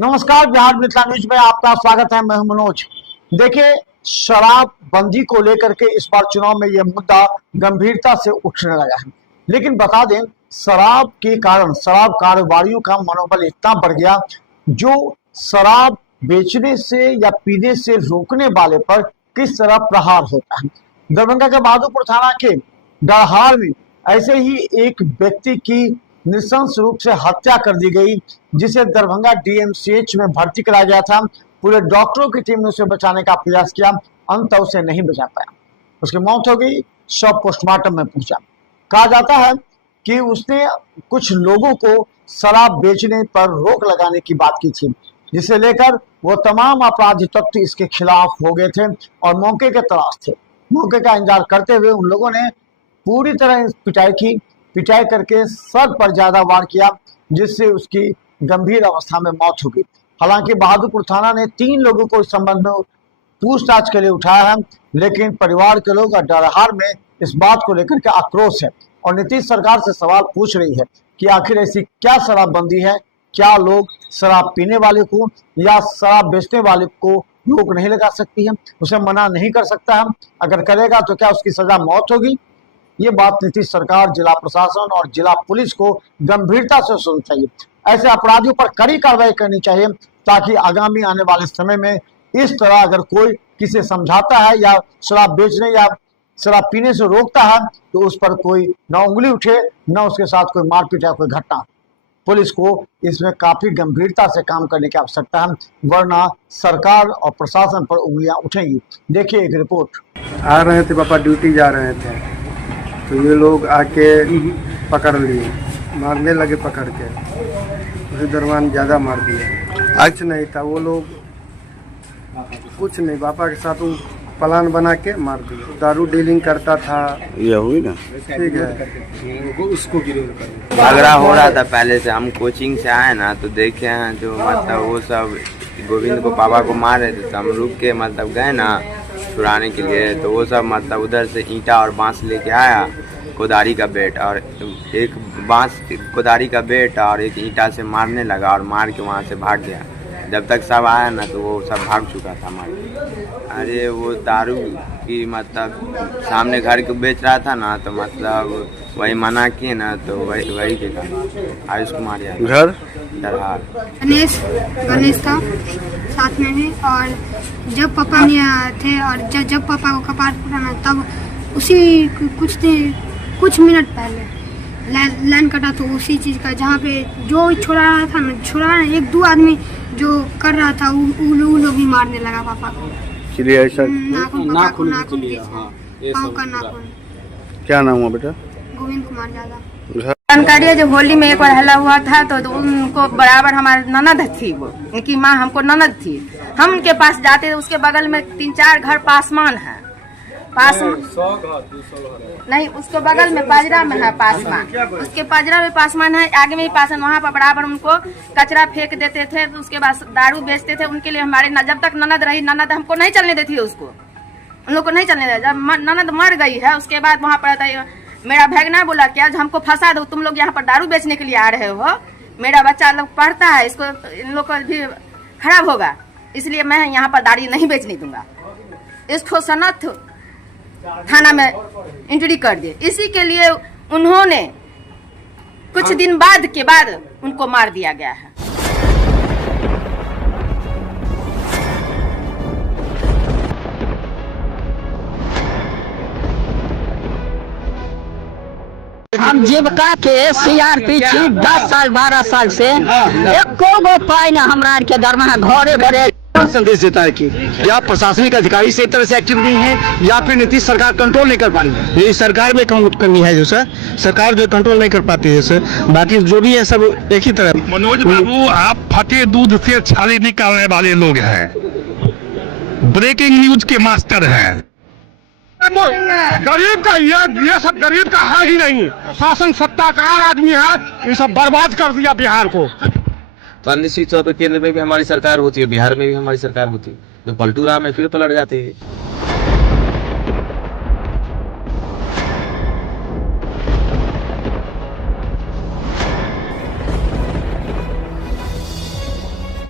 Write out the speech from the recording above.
नमस्कार, बिहार मिथिला न्यूज में आपका स्वागत है। मैं हूं मनोज। देखिए, शराब बंदी को लेकर के इस बार चुनाव में यह मुद्दा गंभीरता से उठने लगा है। लेकिन बता दें, शराब के कारण शराब कारोबारियों का मनोबल इतना बढ़ गया, जो शराब बेचने से या पीने से रोकने वाले पर किस तरह प्रहार होता है। दरभंगा के बहादुरपुर थाना के डरहार में ऐसे ही एक व्यक्ति की नृशंस रूप से हत्या कर दी गई, जिसे दरभंगा डीएमसीएच में भर्ती कराया गया था। पूरे डॉक्टरों की टीम ने उसे बचाने का प्रयास किया, अंत उसे नहीं बचा पाया। उसकी मौत हो गई, शव पोस्टमार्टम में पहुंचा। कहा जाता है कि उसने कुछ लोगों को शराब बेचने पर रोक लगाने की बात की थी, जिसे लेकर वो तमाम अपराधी तत्व इसके खिलाफ हो गए थे और मौके के तलाश थे। मौके का इंतजार करते हुए उन लोगों ने पूरी तरह पिटाई की। पिटाई करके सर पर ज्यादा वार किया, जिससे उसकी गंभीर अवस्था में मौत हो गई। हालांकि बहादुरपुर थाना ने 3 लोगों को इस संबंध में पूछताछ के लिए उठाया है, लेकिन परिवार के लोग डरहार में इस बात को लेकर के आक्रोश है और नीतीश सरकार से सवाल पूछ रही है कि आखिर ऐसी क्या शराबबंदी है, क्या लोग शराब पीने वाले को या शराब बेचने वाले को रोक नहीं लगा सकती है, उसे मना नहीं कर सकता है। अगर करेगा तो क्या उसकी सजा मौत होगी? ये बात नीतीश सरकार, जिला प्रशासन और जिला पुलिस को गंभीरता से सोचना चाहिए। ऐसे अपराधियों पर कड़ी कार्रवाई करनी चाहिए, ताकि आगामी आने वाले समय में इस तरह अगर कोई किसी समझाता है या शराब बेचने या शराब पीने से रोकता है, तो उस पर कोई न उंगली उठे, न उसके साथ कोई मारपीट या कोई घटना। पुलिस को इसमें काफी गंभीरता से काम करने की आवश्यकता है, वरना सरकार और प्रशासन पर उंगलियां उठेंगी। देखिए एक रिपोर्ट। आ रहे थे पापा, ड्यूटी जा रहे थे, तो ये लोग आके पकड़ लिए, मारने लगे पकड़ के। उसी दरमियान ज़्यादा मार दिया। कुछ नहीं था, वो लोग कुछ नहीं, पापा के साथ वो प्लान बना के मार दिया। दारू डीलिंग करता था। ये हुई ना, ठीक है, उसको झगड़ा हो रहा था पहले से। हम कोचिंग से आए ना, तो देखे हैं जो मतलब वो सब गोविंद को पापा को मार रहे थे, तो हम रुक के मतलब गए ना छुड़ाने के लिए। तो वो सब मतलब उधर से ईंटा और बांस लेके आया, कोदारी का बेट, और एक बांस कोदारी का बेट और एक ईंटा से मारने लगा और मार के वहाँ से भाग गया। जब तक सब आया ना, तो वो सब भाग चुका था मार के। अरे वो दारू की मतलब सामने घर को बेच रहा था ना, तो मतलब वही मना किए ना, तो वही के कारण आयुष कुमार घर डरहार गणेश था साथ में ही। और जब पापा नहीं थे और जब पापा को कपार फूटा, तब उसी कुछ मिनट पहले लाइन कटा, तो उसी चीज का जहाँ पे जो छुड़ा रहा था ना, छुड़ा 1-2 आदमी जो कर रहा था, वो लोग भी मारने लगा पापा को। चलिए ऐसा नाखून क्या नाम हुआ बेटा? गोविंद कुमार यादव। जानकारी है, जब होली में एक बार हल्ला हुआ था, तो उनको बराबर हमारे ननद थी, वो उनकी माँ हमको ननद थी। हम उनके पास जाते थे, उसके बगल में 3-4 घर पासमान है। नहीं, उसके बगल में पाजरा में है पासमान, उसके पाजरा में पासमान है, आगे में ही पासमान। वहाँ पर बराबर उनको कचरा फेंक देते थे, तो उसके बाद दारू बेचते थे। उनके लिए हमारे जब तक ननद रही, ननद हमको नहीं चलने देती है, उसको उन लोग को नहीं चलने देती। जब ननद मर गई है, उसके बाद वहाँ पर मेरा भगना बोला कि आज हमको फंसा दो, तुम लोग यहाँ पर दारू बेचने के लिए आ रहे हो, मेरा बच्चा लोग पढ़ता है, इसको इन लोग को भी खराब होगा, इसलिए मैं यहाँ पर दारू नहीं बेचने दूंगा। इसको सनत थाना में एंट्री कर दिए। इसी के लिए उन्होंने कुछ दिन बाद उनको मार दिया गया है। हम जीविका के सीआरपीसी 10 साल 12 साल से एको गो पाई ना हमरा के दरमाहा घरे घरे। संदेश देता है कि या प्रशासनिक अधिकारी से तरह से एक्टिव नहीं है, या फिर नीतीश सरकार कंट्रोल नहीं कर पा रही है। ये सरकार में कमी है, जो सर सरकार जो कंट्रोल नहीं कर पाती है सर, बाकी जो भी है सब एक ही तरह। मनोज बाबू, आप फटे दूध से छाली निकालने वाले लोग हैं, ब्रेकिंग न्यूज के मास्टर हैं। गरीब का ये सब गरीब का है ही नहीं, शासन सत्ताकार आदमी है, ये सब बर्बाद कर दिया बिहार को। तो निश्चित तौर पर केंद्र में भी हमारी सरकार होती है, बिहार में भी हमारी सरकार होती है, तो पलटू राह में फिर पलट जाते हैं।